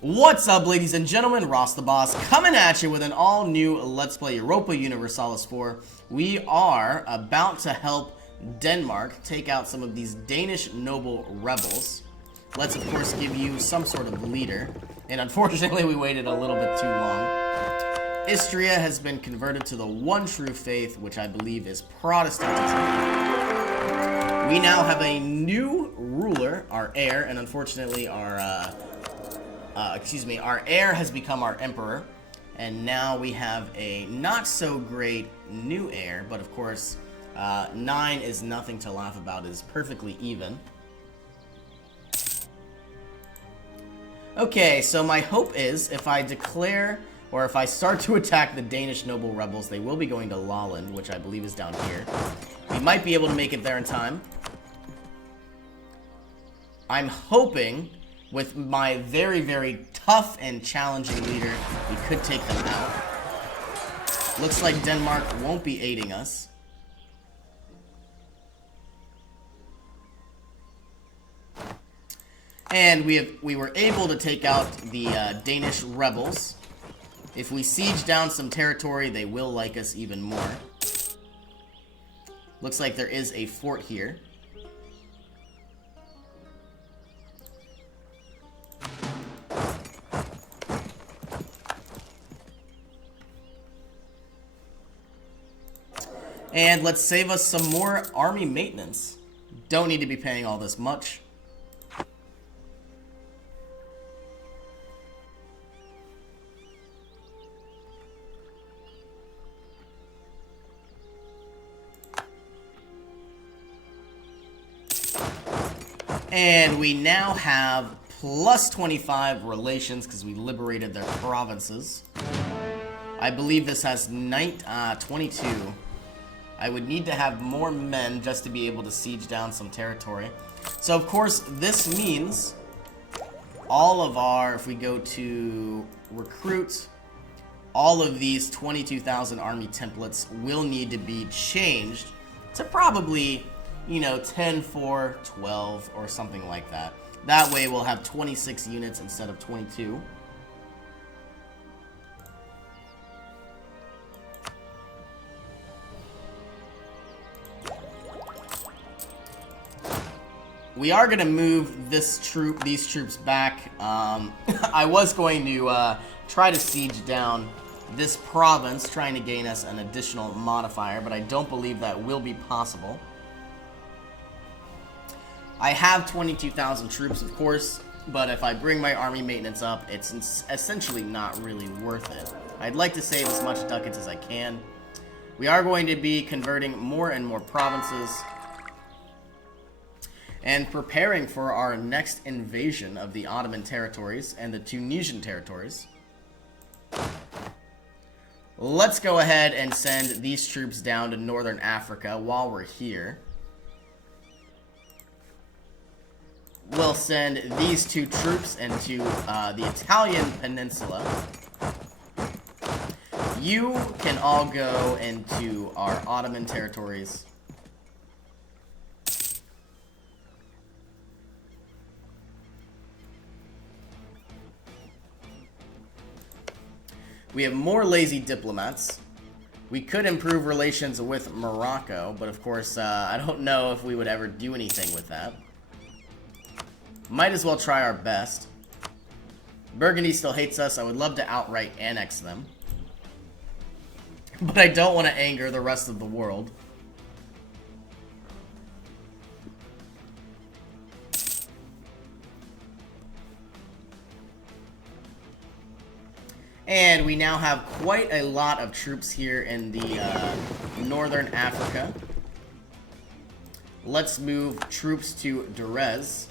What's up, ladies and gentlemen? Ross the Boss coming at you with an all-new Let's Play Europa Universalis 4. We are about to help Denmark take out some of these Danish noble rebels. Let's, of course, give you some sort of leader. And unfortunately, we waited a little bit too long. Istria has been converted to the one true faith, which I believe is Protestantism. We now have a new ruler, our heir, and unfortunately our heir has become our emperor, and now we have a not-so-great new heir, but of course, 9 is nothing to laugh about, it is perfectly even. Okay, so my hope is, if I declare, or if I start to attack the Danish noble rebels, they will be going to Lolland, which I believe is down here. We might be able to make it there in time. I'm hoping, with my very, very tough and challenging leader, we could take them out. Looks like Denmark won't be aiding us. And we were able to take out the Danish rebels. If we siege down some territory, they will like us even more. Looks like there is a fort here. And let's save us some more army maintenance. Don't need to be paying all this much. And we now have plus 25 relations because we liberated their provinces. I believe this has 22. I would need to have more men just to be able to siege down some territory. So, of course, this means all of our, if we go to recruit, all of these 22,000 army templates will need to be changed to probably, you know, 10, 4, 12, or something like that. That way we'll have 26 units instead of 22. We are going to move these troops back. I was going to try to siege down this province, trying to gain us an additional modifier, but I don't believe that will be possible. I have 22,000 troops, of course, but if I bring my army maintenance up, it's essentially not really worth it. I'd like to save as much ducats as I can. We are going to be converting more and more provinces and preparing for our next invasion of the Ottoman territories and the Tunisian territories. Let's go ahead and send these troops down to northern Africa while we're here. We'll send these two troops into the Italian peninsula. You can all go into our Ottoman territories. We have more lazy diplomats. We could improve relations with Morocco, but of course, I don't know if we would ever do anything with that. Might as well try our best. Burgundy still hates us. I would love to outright annex them. But I don't want to anger the rest of the world. And we now have quite a lot of troops here in the northern Africa. Let's move troops to Durez.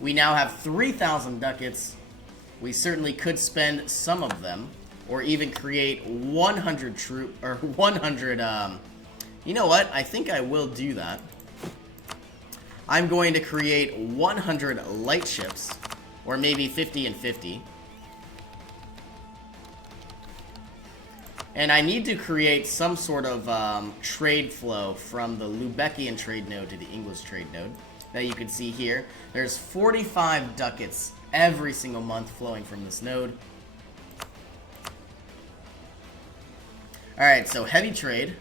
We now have 3,000 ducats. We certainly could spend some of them, or even create 100 you know what? I think I will do that. I'm going to create 100 light ships, or maybe 50 and 50. And I need to create some sort of trade flow from the Lubeckian trade node to the English trade node. that you can see here. There's 45 ducats every single month flowing from this node. Alright, so heavy trade.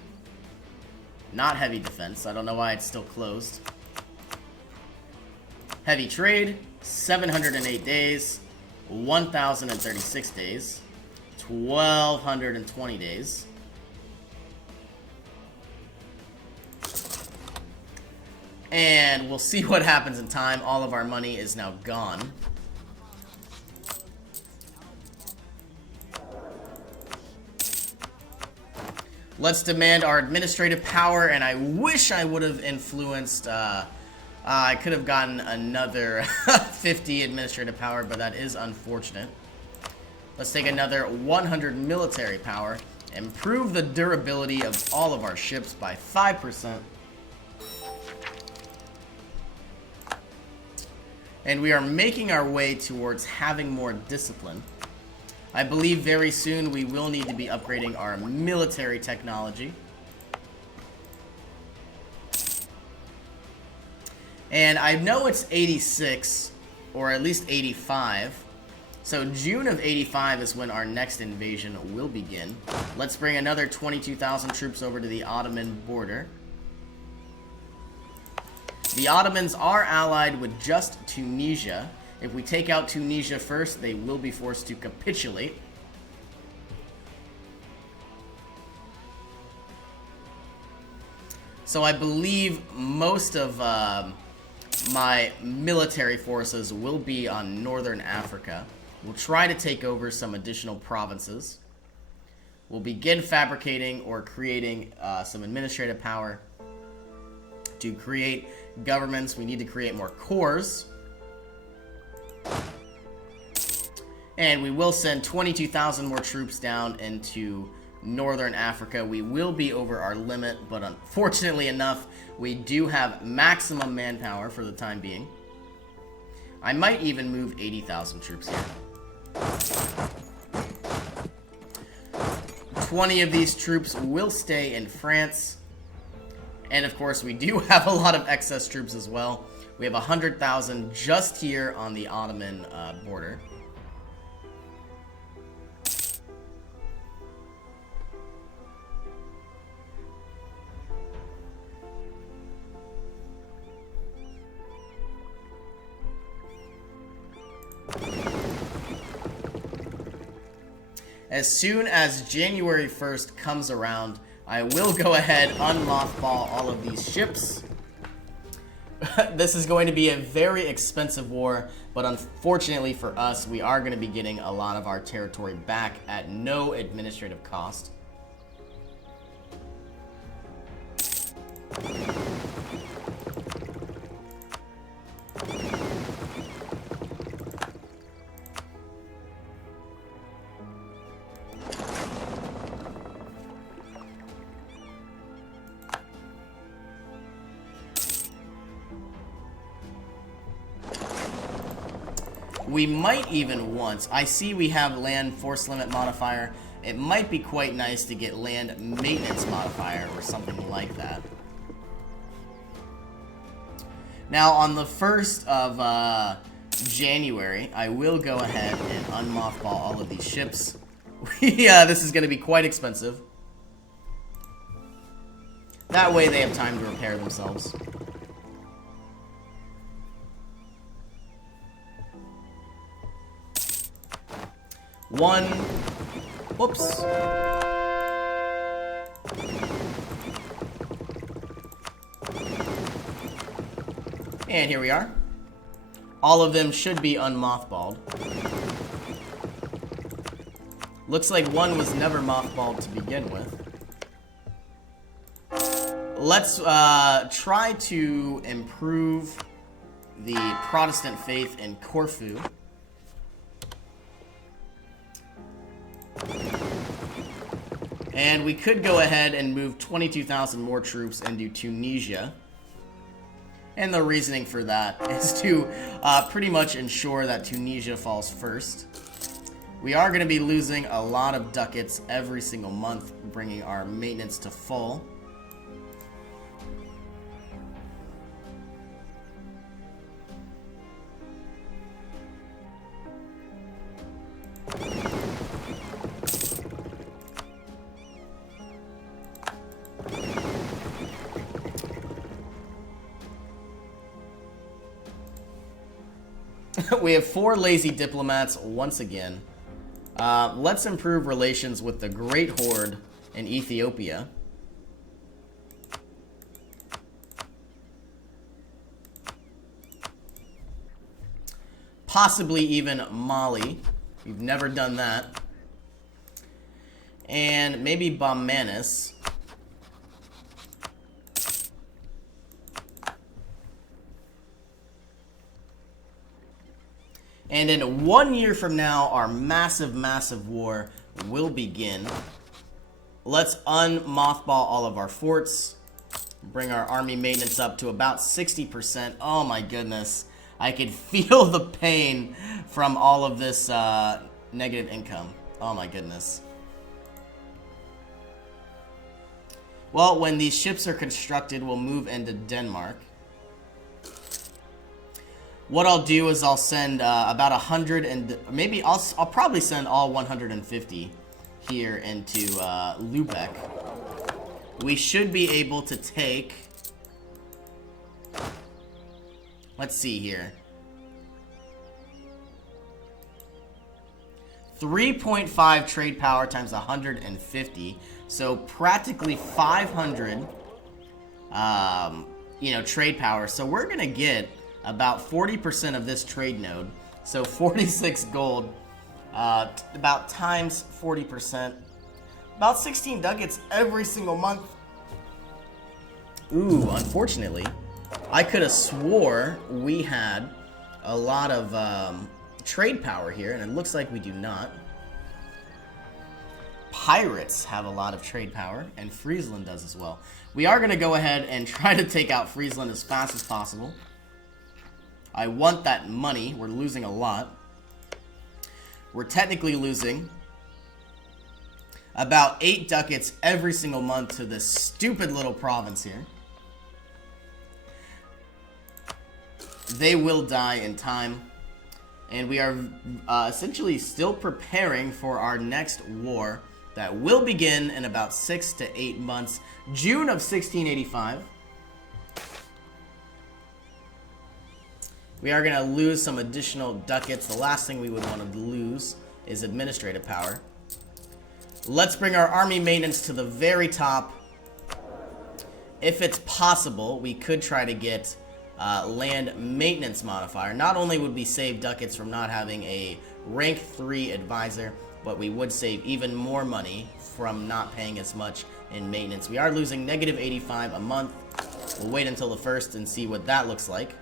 Not heavy defense. I don't know why it's still closed. Heavy trade, 708 days, 1,036 days, 1,220 days. And we'll see what happens in time. All of our money is now gone. Let's demand our administrative power, and I wish I would have influenced, I could have gotten another 50 administrative power, but that is unfortunate. Let's take another 100 military power, improve the durability of all of our ships by 5%. And we are making our way towards having more discipline. I believe very soon we will need to be upgrading our military technology. And I know it's 86, or at least 85. So June of 85 is when our next invasion will begin. Let's bring another 22,000 troops over to the Ottoman border. The Ottomans are allied with just Tunisia. If we take out Tunisia first, they will be forced to capitulate. So I believe most of my military forces will be on northern Africa. We'll try to take over some additional provinces. We'll begin fabricating or creating some administrative power. To create governments, we need to create more corps. And we will send 22,000 more troops down into northern Africa. We will be over our limit, but unfortunately enough, we do have maximum manpower for the time being. I might even move 80,000 troops here. 20 of these troops will stay in France. And of course, we do have a lot of excess troops as well. We have 100,000 just here on the Ottoman border. As soon as January 1st comes around, I will go ahead, unmothball all of these ships. This is going to be a very expensive war, but unfortunately for us, we are going to be getting a lot of our territory back at no administrative cost. We might even once. I see we have land force limit modifier. It might be quite nice to get land maintenance modifier or something like that. Now, on the 1st of January, I will go ahead and unmothball all of these ships. Yeah, this is going to be quite expensive. That way they have time to repair themselves. One. Whoops. And here we are. All of them should be unmothballed. Looks like one was never mothballed to begin with. Let's try to improve the Protestant faith in Corfu. And we could go ahead and move 22,000 more troops into Tunisia. And the reasoning for that is to pretty much ensure that Tunisia falls first. We are going to be losing a lot of ducats every single month, bringing our maintenance to full. We have 4 lazy diplomats once again. Let's improve relations with the Great Horde in Ethiopia. Possibly even Mali. We've never done that. And maybe Baumanis. And in 1 year from now, our massive war will begin. Let's unmothball all of our forts. Bring our army maintenance up to about 60%. Oh my goodness. I could feel the pain from all of this negative income. Oh my goodness. Well, when these ships are constructed, we'll move into Denmark. What I'll do is I'll send about 100 and maybe I'll probably send all 150 here into Lübeck. We should be able to take, let's see here, 3.5 trade power times 150, so practically 500 you know, trade power. So we're gonna get about 40% of this trade node, so 46 gold, about times 40%, about 16 ducats every single month. Ooh, unfortunately, I could have swore we had a lot of trade power here, and it looks like we do not. Pirates have a lot of trade power, and Friesland does as well. We are going to go ahead and try to take out Friesland as fast as possible. I want that money. We're losing a lot. We're technically losing about 8 ducats every single month to this stupid little province here. They will die in time. And we are essentially still preparing for our next war that will begin in about 6 to 8 months. June of 1685. We are going to lose some additional ducats. The last thing we would want to lose is administrative power. Let's bring our army maintenance to the very top. If it's possible, we could try to get land maintenance modifier. Not only would we save ducats from not having a rank 3 advisor, but we would save even more money from not paying as much in maintenance. We are losing negative 85 a month. We'll wait until the 1st and see what that looks like.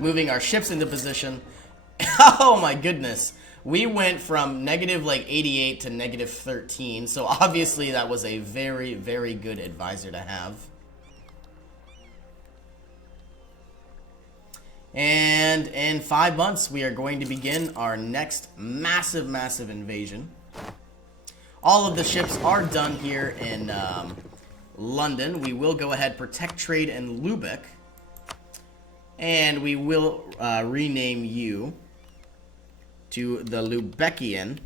Moving our ships into position. Oh my goodness. We went from negative like 88 to negative 13. So obviously that was a very, very good advisor to have. And in 5 months, we are going to begin our next massive invasion. All of the ships are done here in London. We will go ahead, protect trade in Lübeck. And we will rename you to the Lübeckian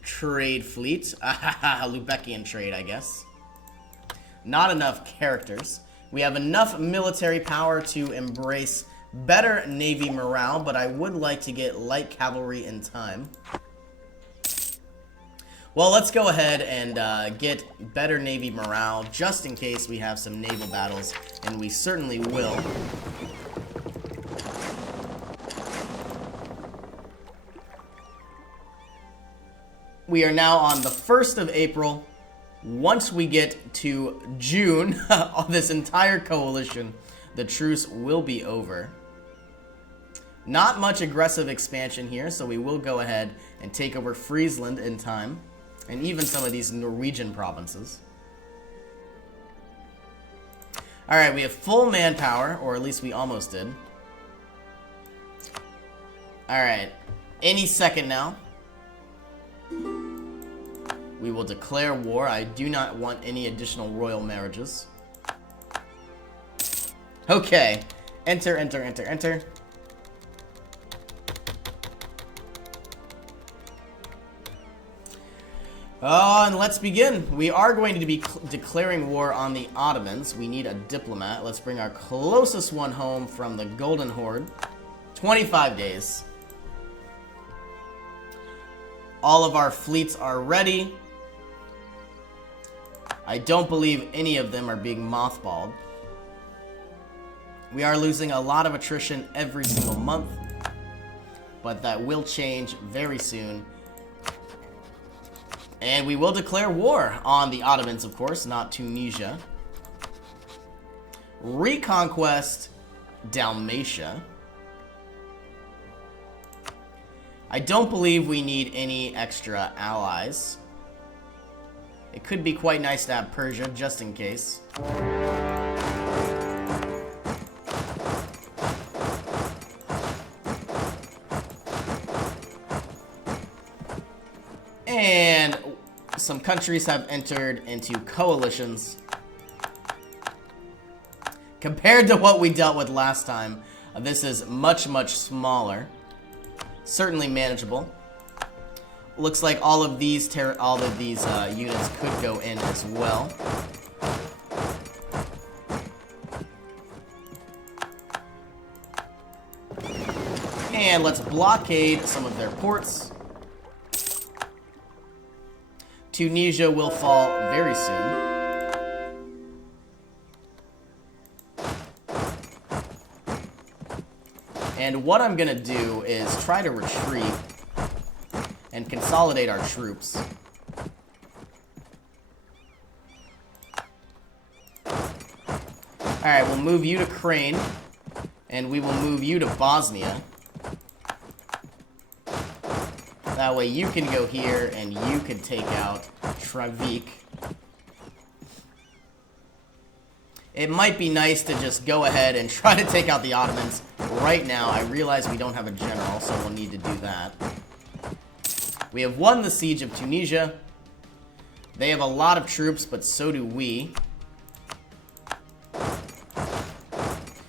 Trade Fleet. Lübeckian Trade, I guess. Not enough characters. We have enough military power to embrace better Navy morale, but I would like to get light cavalry in time. Well, let's go ahead and get better Navy morale, just in case we have some naval battles, and we certainly will. We are now on the 1st of April. Once we get to June, this entire coalition, the truce will be over. Not much aggressive expansion here, so we will go ahead and take over Friesland in time. And even some of these Norwegian provinces. Alright, we have full manpower, or at least we almost did. Alright, any second now, we will declare war. I do not want any additional royal marriages. Okay, enter. And let's begin. We are going to be declaring war on the Ottomans. We need a diplomat. Let's bring our closest one home from the Golden Horde. 25 days. All of our fleets are ready. I don't believe any of them are being mothballed. We are losing a lot of attrition every single month, but that will change very soon. And we will declare war on the Ottomans, of course, not Tunisia. Reconquest Dalmatia. I don't believe we need any extra allies. It could be quite nice to have Persia, just in case. And some countries have entered into coalitions. Compared to what we dealt with last time, this is much, much smaller. Certainly manageable. Looks like all of these units could go in as well. And let's blockade some of their ports. Tunisia will fall very soon. And what I'm gonna do is try to retreat and consolidate our troops. Alright, we'll move you to Crane, and we will move you to Bosnia. That way you can go here, and you can take out Travik. It might be nice to just go ahead and try to take out the Ottomans right now. I realize we don't have a general, so we'll need to do that. We have won the siege of Tunisia. They have a lot of troops, but so do we.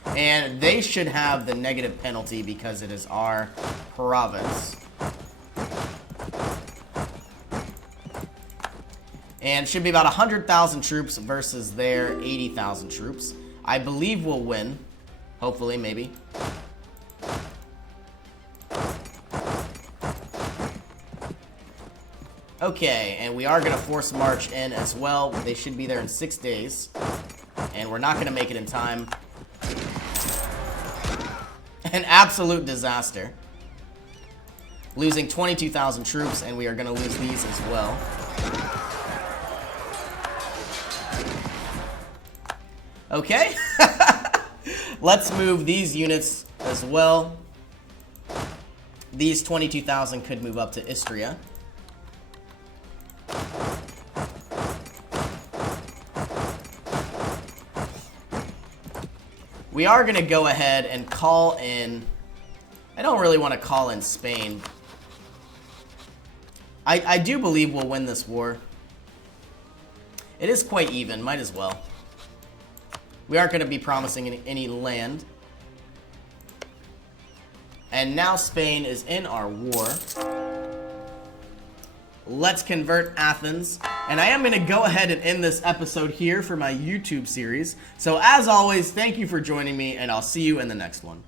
And they should have the negative penalty because it is our province. And should be about 100,000 troops versus their 80,000 troops. I believe we'll win. Hopefully, maybe. Okay, and we are going to force march in as well. They should be there in 6 days. And we're not going to make it in time. An absolute disaster. Losing 22,000 troops, and we are going to lose these as well. Okay. Let's move these units as well. These 22,000 could move up to Istria. We are going to go ahead and call in... I don't really want to call in Spain. I do believe we'll win this war. It is quite even. Might as well. We aren't going to be promising any land. And now Spain is in our war. Let's convert Athens. And I am going to go ahead and end this episode here for my YouTube series. So as always, thank you for joining me, and I'll see you in the next one.